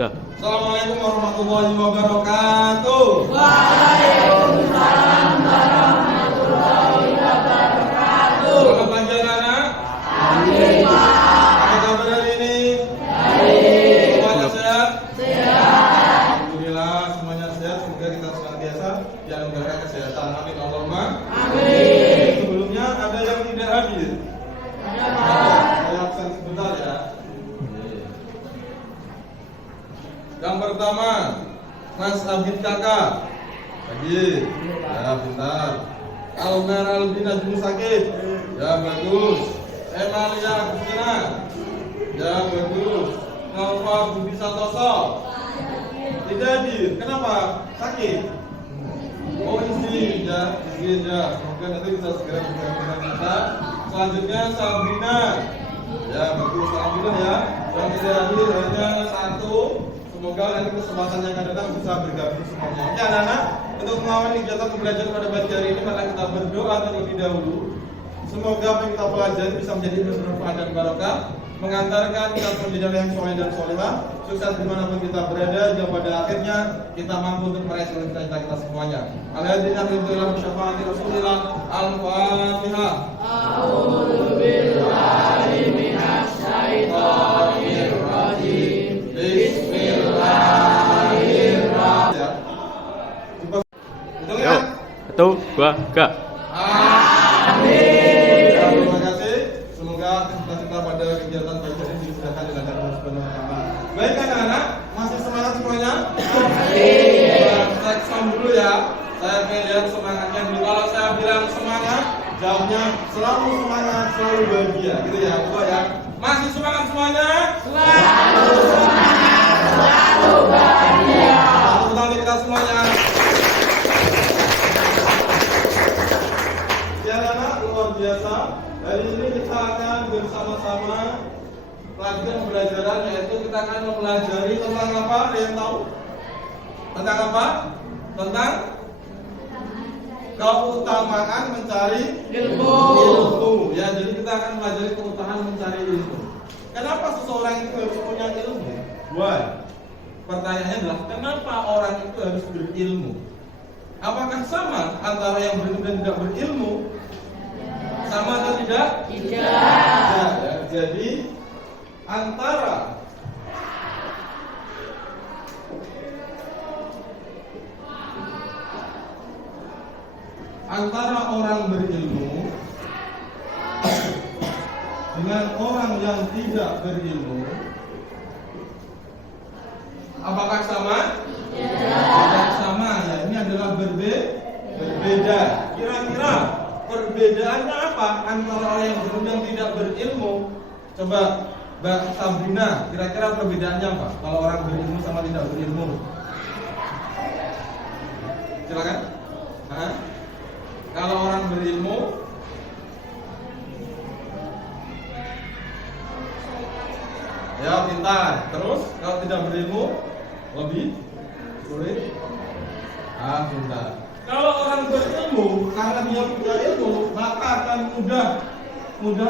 Ke. Assalamualaikum warahmatullahi wabarakatuh. Waalaikumsalam warahmatullahi wabarakatuh. Selamat pagi anak-anak. Pagi, Pak. Apa kabar hari ini? Baik. Semuanya sehat? Sehat. Alhamdulillah semuanya sehat. Semoga kita senantiasa dianugerahi kesehatan. Amin Allahumma. Amin. Sebelumnya ada yang tidak hadir. Ada, Pak. Saya absen sebentar ya. Yang pertama, Mas Abid Kakak. Pagi. Ya, pintar. Almer Albina Jum'u Sakit. Ya, bagus. Emalia Agustina. Ya, bagus. Nova Budi Santoso. Tidak hadir. Kenapa? Sakit. Oh, izin ya, izin ya. Semoga nanti bisa segera bergabung dengan kita. Selanjutnya Sabrina. Ya, bagus. Alhamdulillah ya. Yang tidak hadir hanya satu. Semoga nanti kesempatan yang akan datang bisa bergabung semuanya. Oke anak-anak, untuk mengawali kegiatan pembelajaran pada pagi hari ini, mari kita berdoa terlebih dahulu. Semoga apa yang kita pelajari bisa menjadi bermanfaat dan barokah, mengantarkan kita ke jalan yang soleh dan solehah, sukses dimanapun kita berada, hingga pada akhirnya kita mampu untuk meraih seluruh cita-cita kita semuanya. Alhamdulillah, dalam syafaati Rasulillah, Al-Fatihah. A'udzu billahi minasy syaithanir rajim. Bismillahirrahmanirrahim. Betul Yo. ya? 1, 2, 3. Amin. Ya, terima kasih. Semoga kita pada kegiatan pagi hari ini disediakan dengan Allah Subhanahu wa taala. Baik anak-anak, masih semangat semuanya? Saya sound dulu ya. Saya pengen lihat semangatnya dulu. Kalau saya bilang semangat, jawabnya selalu semangat, selalu bahagia. Gitu ya, coba ya. Masih semangat semuanya? Selalu semangat, selalu bahagia. Tepuk tangan kita semuanya. Ya anak, luar biasa. Hari ini kita akan bersama-sama melanjutkan pembelajaran, yaitu kita akan mempelajari tentang apa? Ada yang tahu? Tentang apa? Tentang keutamaan mencari ilmu. Ya, jadi kita akan mempelajari keutamaan mencari ilmu. Kenapa seseorang itu harus punya ilmu? Why? Pertanyaannya adalah kenapa orang itu harus berilmu? Apakah sama antara yang berilmu dan tidak berilmu? Sama atau tidak? Tidak. Ya, jadi antara orang berilmu dengan orang yang tidak berilmu, apakah sama? Tidak sama ya. Ini adalah berbeda. Kira-kira perbedaannya apa antara orang yang berilmu dan tidak berilmu? Coba Mbak Sabrina, kira-kira perbedaannya apa kalau orang berilmu sama tidak berilmu? Silakan. Hah? Kalau orang berilmu, ya pintar. Terus kalau tidak berilmu, lebih sulit. Pintar. Kalau orang berilmu, karena dia punya ilmu, maka akan mudah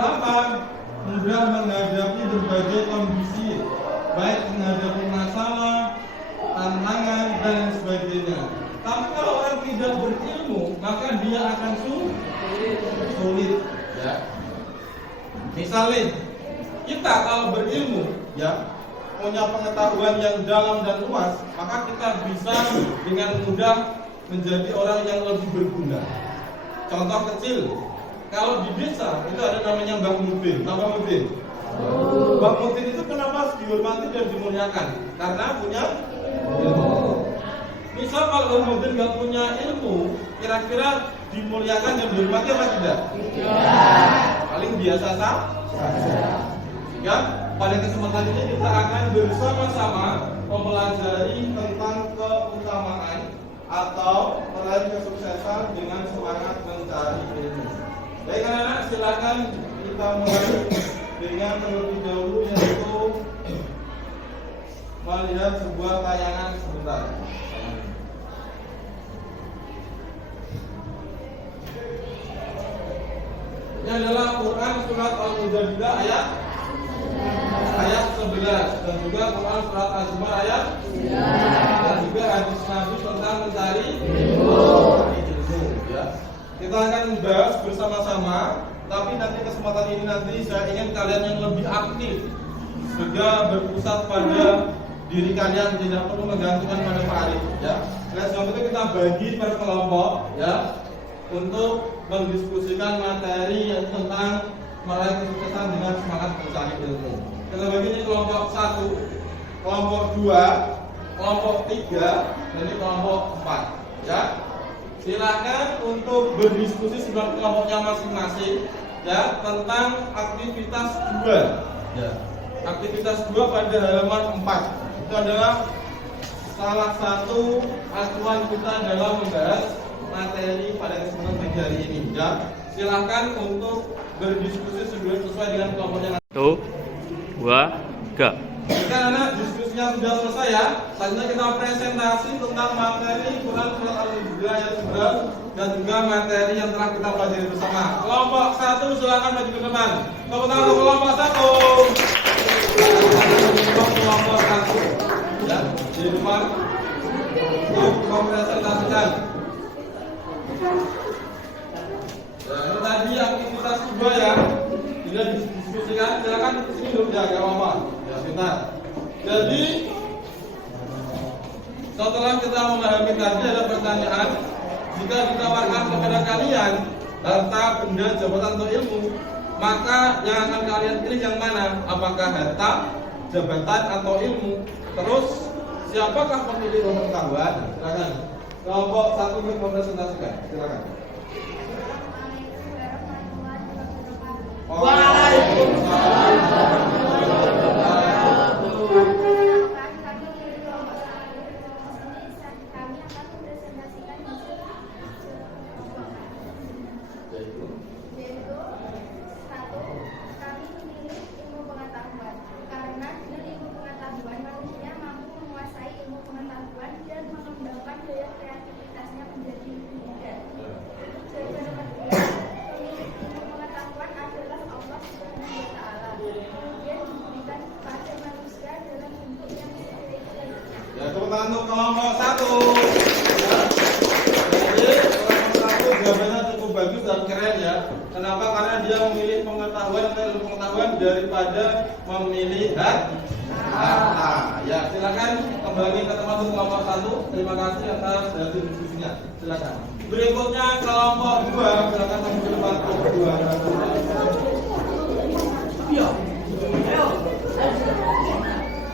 apa? Mudah menghadapi berbagai kondisi, baik menghadapi masalah, tantangan dan sebagainya. Tapi kalau orang tidak berilmu, maka dia akan sulit. Ya. Misalnya, kita kalau berilmu, ya, punya pengetahuan yang dalam dan luas, maka kita bisa dengan mudah menjadi orang yang lebih berguna. Contoh kecil, kalau di desa itu ada namanya Mbak Mudin. Mbak Mudin. Mbak Mudin itu kenapa harus dihormati dan dimuliakan? Karena punya ilmu. Misal kalau Mbak Mudin nggak punya ilmu, kira-kira dimuliakan dan dihormati apa tidak? Tidak. Paling biasa saja. Ya, pada kesempatan ini kita akan bersama-sama mempelajari tentang keutamaan atau meraih kesuksesan dengan semangat mencari ilmu. Baik anak-anak, silakan kita mulai dengan terlebih dahulu yaitu melihat sebuah tayangan sebentar. Ini adalah Quran surat Al-Mujadilah ayat ayat 11 dan juga Quran surat Az-Zumar ayat 9 dan juga hadis Nabi tentang mencari ilmu ya. Kita akan bahas bersama-sama, tapi nanti kesempatan ini nanti saya ingin kalian yang lebih aktif sehingga berpusat pada diri kalian, tidak perlu menggantungkan pada Pak Arif ya. Oleh sebab itu kita bagi per kelompok ya untuk mendiskusikan materi yang tentang meraih kesuksesan dengan semangat mencari ilmu. Kita bagi ini kelompok 1, kelompok 2, kelompok 3, dan ini kelompok 4 ya. Silakan untuk berdiskusi dengan kelompoknya masing-masing ya tentang aktivitas 2 ya. Aktivitas 2 pada halaman 4 itu adalah salah satu acuan kita dalam membahas materi pada kesempatan pagi hari ini ya. Silakan untuk berdiskusi sesuai dengan kelompoknya. 1, 2, 3. Jika anak diskusinya sudah selesai ya, selanjutnya kita presentasi tentang materi Quran surat Al-Baqarah ayat 11 dan juga materi yang telah kita pelajari bersama. Kelompok 1 silakan maju ke depan. Tepuk tangan untuk kelompok 1. Kelompok 1 ya, di depan untuk mempresentasikan. Nah, ini tadi aktivitas 2 ya. Bila didiskusikan, silakan di sini dulu ya, gak apa-apa. Ya, bentar. Jadi setelah kita memahami tadi ada pertanyaan, jika ditawarkan kepada kalian harta, benda, jabatan atau ilmu, maka yang akan kalian pilih yang mana? Apakah harta, jabatan atau ilmu? Terus siapakah pemilih pengetahuan? Silakan. Kelompok 1 untuk mempresentasikan. Silakan. Waalaikumsalam. Untuk kelompok 1 jadi kelompok 1 jawabannya cukup bagus dan keren ya. Kenapa? Karena dia memilih pengetahuan atau ilmu pengetahuan daripada memilih harta ya. Silakan kembali ke teman kelompok 1. Terima kasih atas hasil diskusinya. Silakan. Berikutnya kelompok 2 silakan maju ke depan. Kelompok 2 iya.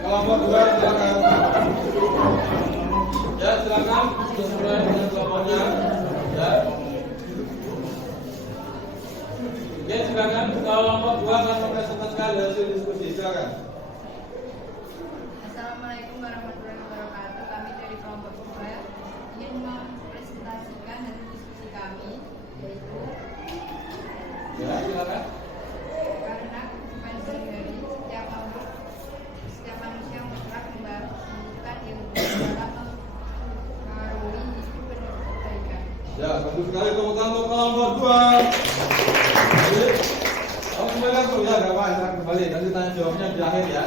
Kelompok 2 silakan. Ya, silakan sesuai dengan kelompoknya. Ya. Oke, silakan kelompok 2 akan mempresentasikan hasil diskusi. Silakan. Assalamualaikum warahmatullahi wabarakatuh. Kami dari kelompok 2 ingin mempresentasikan hasil diskusi kami, yaitu ya, silakan. karena kehidupan sehari-hari setiap manusia berhak membutuhkan ilmu dalam mengarungi hidup penuh kebaikan. Ya, bagus sekali. Tepuk tangan untuk kelompok 2. Jadi, kamu kembali langsung ya, gak apa-apa. Kembali, nanti tanya jawabnya di akhir ya.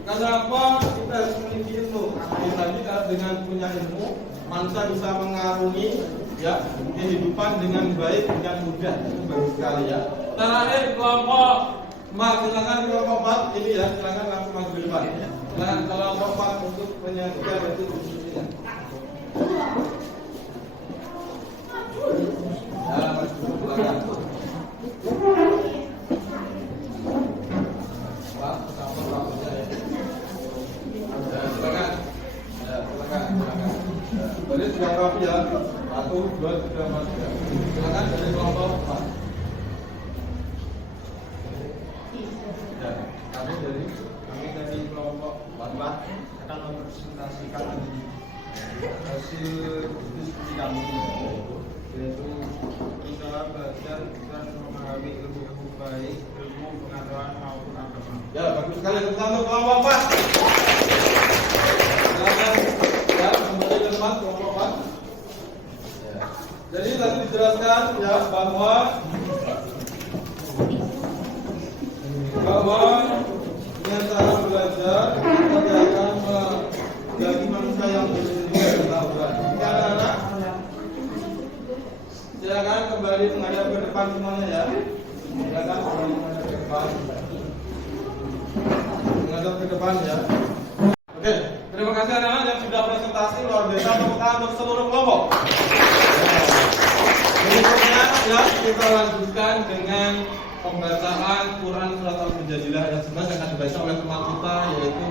Kenapa kita harus memiliki ilmu? Karena tadi dengan punya ilmu, manusia bisa mengarungi ya kehidupan dengan baik, dengan mudah. Itu bagus sekali ya. Terakhir kelompok 4, silakan kelompok 4 ini ya, silakan langsung masuk ke depan. Silakan kelompok 4 untuk menyajikan hasil diskusinya. Ya, Mas, silakan. Pak, sama rambutnya ya. Ya, silakan. Ya, silakan. Jadi sudah rapi ya. 1, 2, 3, 4 ya. Silakan dari kelompok 4. Ya, kami dari kelompok 4 akan mempresentasikan hasil diskusi kami, yaitu cara belajar dan memahami ilmu baik, ilmu pengetahuan maupun agama. Ya, bagus sekali. Untuk kelompok 4. Silakan ya, kembali ke depan kelompok 4. Ya. Jadi tadi dijelaskan ya bahwa dengan cara kita yang anak-anak, silakan kembali menghadap ke depan semuanya ya. Silakan kembali menghadap ke depan. Menghadap ke depan ya. Oke, terima kasih anak-anak yang sudah presentasi luar biasa. Tepuk tangan untuk seluruh kelompok. Berikutnya ya kita lanjutkan dengan pembacaan Quran surat Al-Mujadilah ayat 11 yang akan dibaca oleh teman kita yaitu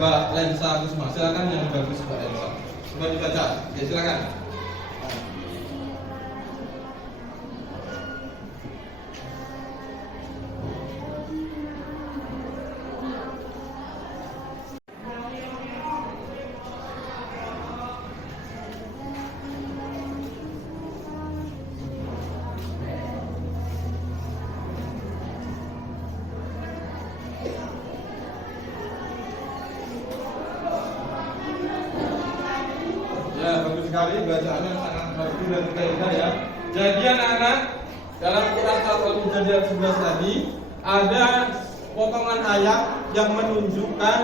Mbak Lensa Kusma. Silakan yang bagus Mbak Lensa. Coba dibaca. Ya silakan. Ya, bagus sekali bacaannya sangat bagus dan kaidah ya. Jadi anak-anak, dalam Quran surat Al-Mujadilah 11 tadi ada potongan ayat yang menunjukkan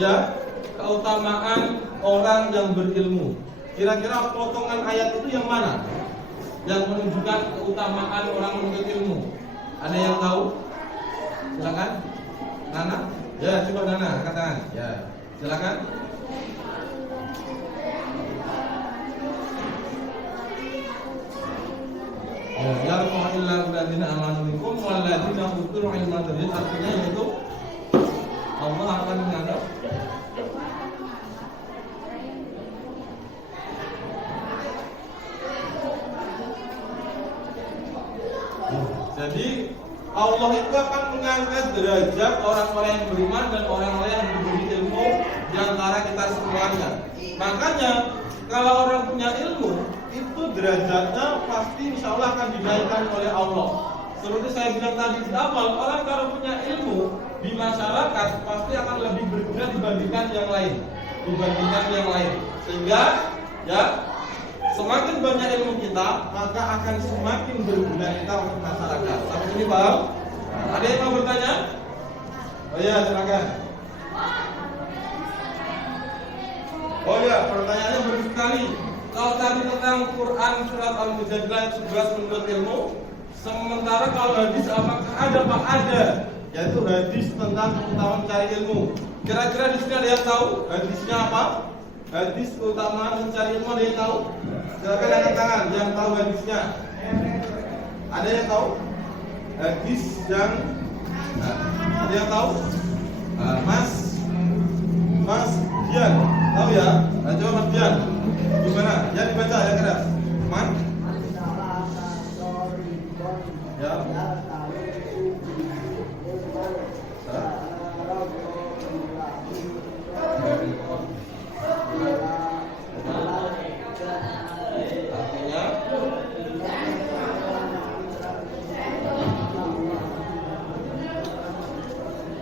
ya keutamaan orang yang berilmu. Kira-kira potongan ayat itu yang mana? Yang menunjukkan keutamaan orang menuntut ilmu. Ada yang tahu? Silakan. Nana? Ya, coba Nana, angkat tangan. Ya, silakan. Ya Alhamdulillah alladzina amanu minkum walladzina utul ilma tadi artinya yaitu Allah akan menganggap jadi Allah itu akan mengangkat derajat orang-orang yang beriman dan orang-orang yang diberi ilmu di antara kita semuanya. Makanya kalau orang punya ilmu itu derajatnya pasti insya Allah akan dinaikkan oleh Allah. Seperti saya bilang tadi di awal, orang kalau punya ilmu di masyarakat pasti akan lebih berguna dibandingkan yang lain, Sehingga ya semakin banyak ilmu kita, maka akan semakin berguna kita untuk masyarakat. Sampai sini paham? Ada yang mau bertanya? Oh ya, silakan. Oh ya, pertanyaannya bagus sekali. Kalau tadi tentang Quran surat Al-Mujadilah 11 menurut ilmu, sementara kalau hadis apakah ada? Pak ada, yaitu hadis tentang keutamaan mencari ilmu. Kira-kira di sini ada yang tahu hadisnya apa? Hadis keutamaan mencari ilmu ada yang tahu? Silakan angkat tangan yang tahu hadisnya. Ada yang tahu? Hadis yang ada yang tahu? Mas Dian, tahu ya? Coba Mas Dian. Gimana? Ya dibaca ya keras. Man? Ya. Artinya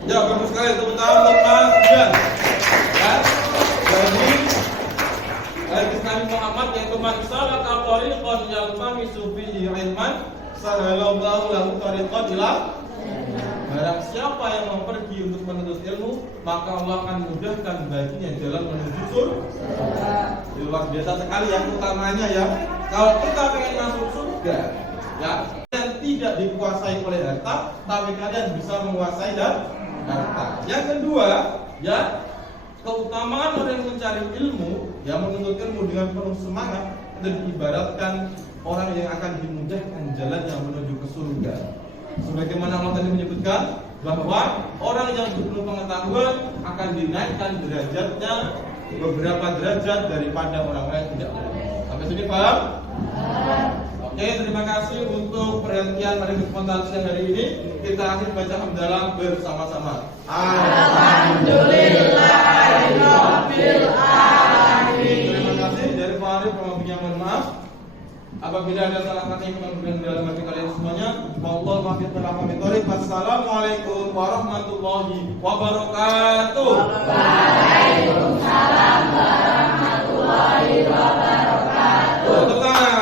ya bagus sekali tepuk tangan untuk Mas Dian. Ya. Jadi hadis Nabi Muhammad yaitu man salaka tariqan yaltamisu fihi ilman sahalallahu lahu tariqan ila barang siapa yang pergi untuk menuntut ilmu maka Allah akan mudahkan baginya jalan menuju surga. Luar biasa sekali yang utamanya ya. Kalau kita pengen masuk surga ya yang tidak dikuasai oleh harta tapi kalian bisa menguasai harta. Yang kedua ya keutamaan orang yang mencari ilmu, yang menuntut ilmu dengan penuh semangat dan diibaratkan orang yang akan dimudahkan jalannya menuju ke surga. Sebagaimana Allah tadi menyebutkan bahwa orang yang berpenuh pengetahuan akan dinaikkan derajatnya beberapa derajat daripada orang-orang yang tidak berilmu. Sampai sini paham? Oke, terima kasih untuk perhatian pada kesempatan siang hari ini. Kita akhir baca hamdalah bersama-sama. Alhamdulillahirabbil alamin. Terima kasih dari Pak Arif, mohon maaf apabila ada salah kata yang berkenan dalam hati kalian semuanya. Wallahu muwaffiq ila aqwamit thoriq. Wassalamualaikum warahmatullahi wabarakatuh. Waalaikumsalam warahmatullahi wabarakatuh.